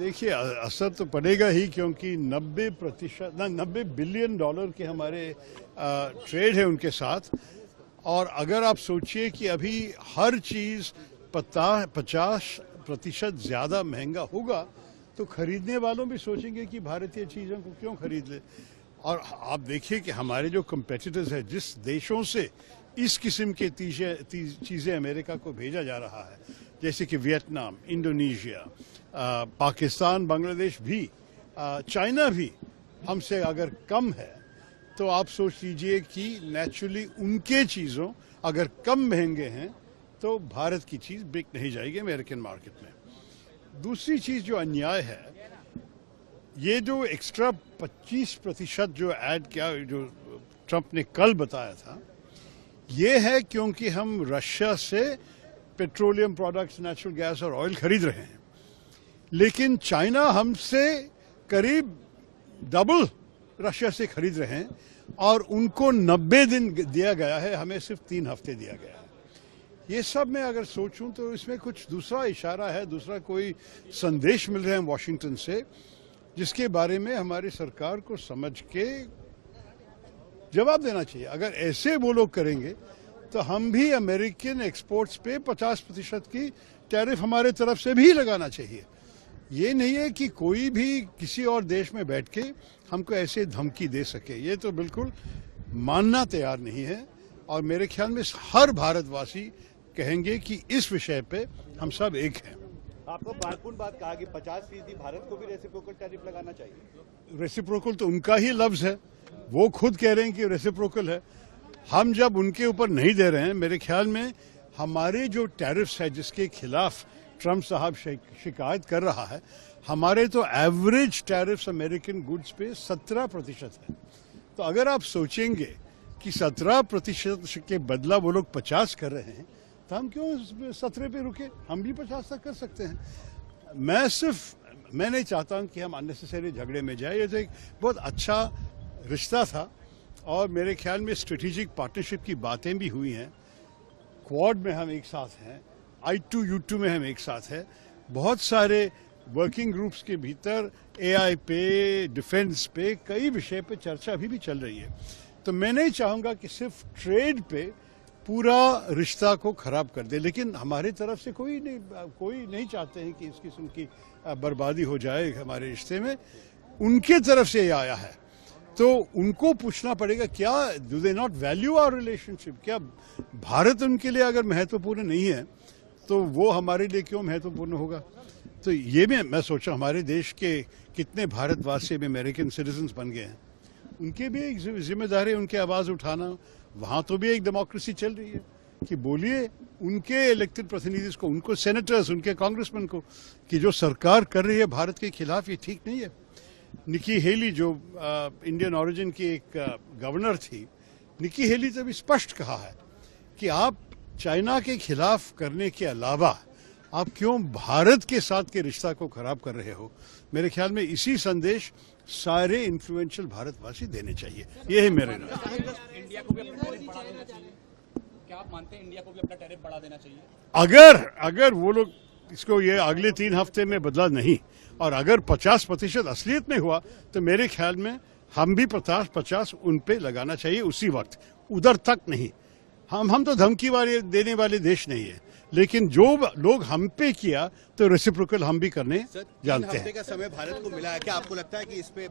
देखिए असर तो पड़ेगा ही, क्योंकि 90 बिलियन डॉलर के हमारे ट्रेड है उनके साथ। और अगर आप सोचिए कि अभी हर चीज़ 50% ज़्यादा महंगा होगा, तो खरीदने वालों भी सोचेंगे कि भारतीय चीज़ों को क्यों खरीद ले। और आप देखिए कि हमारे जो कंपेटिटर्स हैं, जिस देशों से इस किस्म के चीज़ें अमेरिका को भेजा जा रहा है, जैसे कि वियतनाम, इंडोनेशिया, पाकिस्तान, बांग्लादेश भी, चाइना भी हमसे अगर कम है, तो आप सोच लीजिए कि नेचुरली उनके चीज़ों अगर कम महंगे हैं तो भारत की चीज़ बिक नहीं जाएगी अमेरिकन मार्केट में। दूसरी चीज़ जो अन्याय है, ये जो एक्स्ट्रा 25% जो ऐड किया, जो ट्रंप ने कल बताया था, ये है क्योंकि हम रशिया से पेट्रोलियम प्रोडक्ट्स, नेचुरल गैस और ऑयल खरीद रहे हैं, लेकिन चाइना हमसे करीब डबल रशिया से खरीद रहे हैं और उनको 90 दिन दिया गया है, हमें सिर्फ 3 हफ्ते दिया गया है। ये सब मैं अगर सोचूं तो इसमें कुछ दूसरा इशारा है, दूसरा कोई संदेश मिल रहे हैं वॉशिंगटन से, जिसके बारे में हमारी सरकार को समझ के जवाब देना चाहिए। अगर ऐसे वो लोग करेंगे तो हम भी अमेरिकन एक्सपोर्ट्स पे 50% की टैरिफ हमारे तरफ से भी लगाना चाहिए। ये नहीं है कि कोई भी किसी और देश में बैठ के हमको ऐसे धमकी दे सके, ये तो बिल्कुल मानना तैयार नहीं है। और मेरे ख्याल में हर भारतवासी कहेंगे कि इस विषय पे हम सब एक हैं। आपको महत्वपूर्ण बात कहा कि 50% भारत को भी रेसिप्रोकल टैरिफ लगाना चाहिए। रेसिप्रोकल तो उनका ही लफ्ज है, वो खुद कह रहे हैं कि रेसिप्रोकल है। हम जब उनके ऊपर नहीं दे रहे हैं, मेरे ख्याल में हमारे जो टैरिफ्स है जिसके खिलाफ ट्रंप साहब शिकायत कर रहा है, हमारे तो एवरेज टैरिफ्स अमेरिकन गुड्स पे 17% है। तो अगर आप सोचेंगे कि 17% के बदला वो लोग 50 कर रहे हैं, तो हम क्यों 17 पे रुके, हम भी 50 तक कर सकते हैं। मैं नहीं चाहता हूं कि हम अननेसेसरी झगड़े में जाए। ये तो एक बहुत अच्छा रिश्ता था और मेरे ख्याल में स्ट्रेटेजिक पार्टनरशिप की बातें भी हुई हैं। क्वाड में हम एक साथ हैं, I2U2 में हम एक साथ हैं, बहुत सारे वर्किंग ग्रुप्स के भीतर AI पे, डिफेंस पे, कई विषय पे चर्चा अभी भी चल रही है। तो मैं नहीं चाहूँगा कि सिर्फ ट्रेड पे पूरा रिश्ता को खराब कर दे, लेकिन हमारी तरफ से कोई नहीं चाहते हैं कि इस किस्म की बर्बादी हो जाए हमारे रिश्ते में। उनके तरफ से ये आया है तो उनको पूछना पड़ेगा, क्या do they not value our relationship? क्या भारत उनके लिए अगर महत्वपूर्ण नहीं है तो वो हमारे लिए क्यों महत्वपूर्ण होगा? तो ये भी मैं सोचा, हमारे देश के कितने भारतवासी भी अमेरिकन सिटीजन्स बन गए हैं, उनके भी एक जिम्मेदारी उनकी आवाज़ उठाना। वहाँ तो भी एक डेमोक्रेसी चल रही है कि बोलिए उनके इलेक्टेड प्रतिनिधि को, उनको सेनेटर्स, उनके कांग्रेसमैन को, कि जो सरकार कर रही है भारत के खिलाफ ये ठीक नहीं है। निकी हेली जो इंडियन ओरिजिन की एक गवर्नर थी, निकी हेली ने भी स्पष्ट कहा है कि आप चाइना के खिलाफ करने के अलावा आप क्यों भारत के साथ के रिश्ता को खराब कर रहे हो। मेरे ख्याल में इसी संदेश सारे इन्फ्लुएंशियल भारतवासी देने चाहिए। ये है मेरे नाम। इंडिया को भी अपना टैरिफ बढ़ा देना चाहिए। क्या आप मानते हैं इंडिया को भी अपना टैरिफ बढ़ा देना चाहिए? अगर वो लोग इसको ये अगले 3 हफ्ते में बदला नहीं और अगर 50% असलियत में हुआ, तो मेरे ख्याल में हम भी 50 उन पे लगाना चाहिए उसी वक्त, उधर तक नहीं। हम तो धमकी देने वाले देश नहीं है, लेकिन जो लोग हम पे किया तो रेसिप्रोकल हम भी करने जानते हैं। 3 हफ्ते का समय भारत को मिला है, क्या आपको लगता है कि इस पे